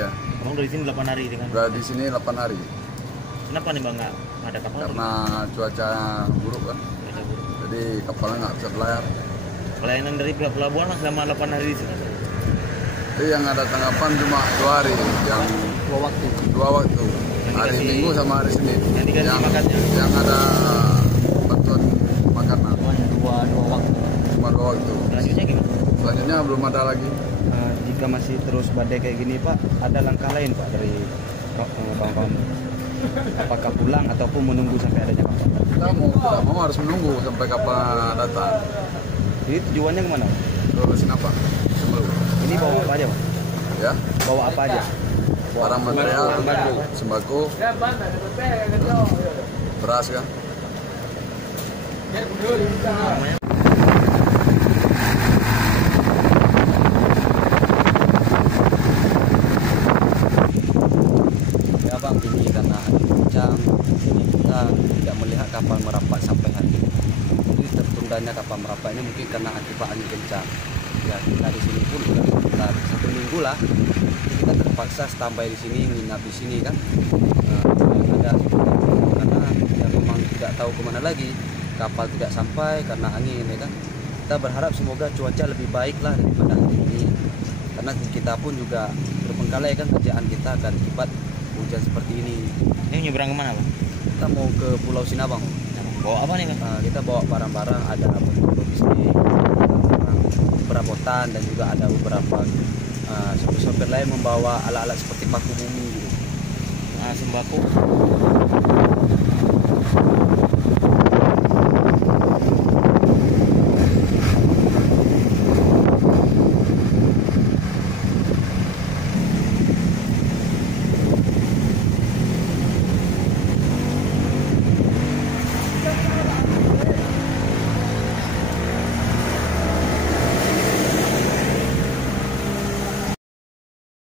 ya. Bang dari sini 8 hari dengan. Udah di sini 8 hari. Kenapa nih Bang nggak ada kapal? Karena cuaca buruk kan. Cuaca buruk. Jadi kapalnya nggak bisa berlayar. Pelayanan dari pihak pelabuhan Mas selama 8 hari di sini. Jadi yang ada tanggapan cuma 2 hari, yang 2 waktu. Hari Minggu sama hari Senin. Yang dikasih makannya. Yang ada bantuan makanan. Dua waktu. Cuma 2 waktu. Selanjutnya gimana? Selanjutnya belum ada lagi. Jika masih terus badai kayak gini Pak, ada langkah lain Pak dari kawan-kawan? Apakah pulang ataupun menunggu sampai adanya kapal? Kita tidak mau harus menunggu sampai kapal datang. Jadi tujuannya kemana Pak? Ke Sinapa. Ini bawa apa aja Pak? Ya, Bawa apa aja? barang material, sembako, beras kan. Namanya? Ya Bang, ini karena angin kencang, ini kita tidak melihat kapal merapat sampai hari ini. Jadi tertundanya kapal merapat ini mungkin karena akibat angin kencang. Ya kita di sini pun sudah sekitar 1 minggu lah. Kita terpaksa standby di sini, nginap di sini kan. Ada karena ya memang tidak tahu kemana lagi. Kapal tidak sampai karena angin ya kan. Kita berharap semoga cuaca lebih baik lah daripada hari ini. Karena kita pun juga terbengkalai kan kerjaan kita akan akibat hujan seperti ini. Ini nyebrang kemana Bang? Kita mau ke Pulau Sinabang. Bawa apa nih Bang? Kita bawa barang-barang, ada logistik, perabotan, dan juga ada beberapa sopir-sopir lain membawa alat-alat seperti paku bumi gitu. Sembako.